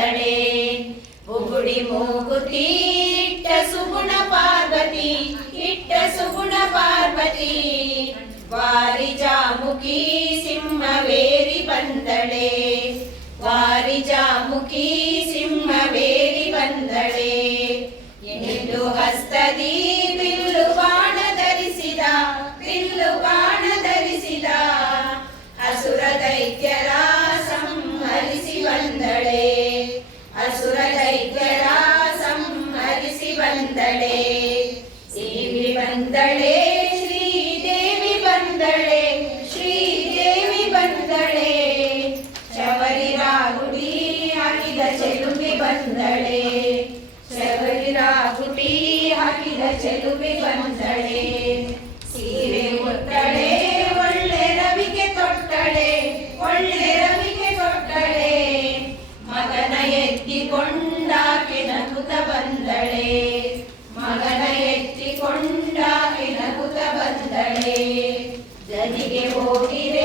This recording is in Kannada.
ಬಂದಳೆ. ಉಗುಡಿ ಮೂಗುತಿ ಇಟ್ಟ ಸುಗುಣ ಪಾರ್ವತಿ, ಇಟ್ಟ ಸುಗುಣ ಪಾರ್ವತಿ. ವಾರಿಜಾಮುಖಿ ಸಿಂಹವೇರಿ ಬಂದಳೆ, ವಾರಿಜಾಮುಖಿ ಸಿಂಹವೇರಿ ಬಂದಳೆ. ನಿಲ್ಲು ಹಸ್ತದಿ ಬಿಲ್ಲು ಬಾಣ ಧರಿಸಿದ, ಬಿಲ್ಲು ಬಾಣ ಧರಿಸಿದ. ಅಸುರ ದೈತ್ಯರ ಸಂಹರಿಸಿ ಬಂದಳೆ, ಅಸುರ ದೈತ್ಯರ ಸಂಹರಿಸಿ ಬಂದಳೆ. ದೇವಿ ಬಂದಳೆ, ಶ್ರೀದೇವಿ ಬಂದಳೆ, ಶ್ರೀದೇವಿ ಬಂದಳೆ. ಶಬರಿ ರಾಗುಡಿ ಹಾಕಿದ ಚೆಲುವೆ ಬಂದಳೆ, ಶಬರಿ ರಾಗುಡಿ ಹಾಕಿದ ಚೆಲುವೆ ಬಂದಳೆ. ಸೀರೆ ಉಟ್ಟಳೆ, ಒಳ್ಳೆ ರವಿಕೆ ತೊಟ್ಟಳೆ, ಒಳ್ಳೆ ರವಿಕೆ ತೊಟ್ಟಳೆ. ಮಗನ ಎತ್ತಿಕೊಂಡಾಕೆ ನಗುತ್ತ ಬಂದಳೆ, ಮಗನ ಎತ್ತಿಕೊಂಡಾಕೆ ನಗುತ್ತ ಬಂದಳೆ. ಜನಿಗೆ ಹೋಗಿರೆ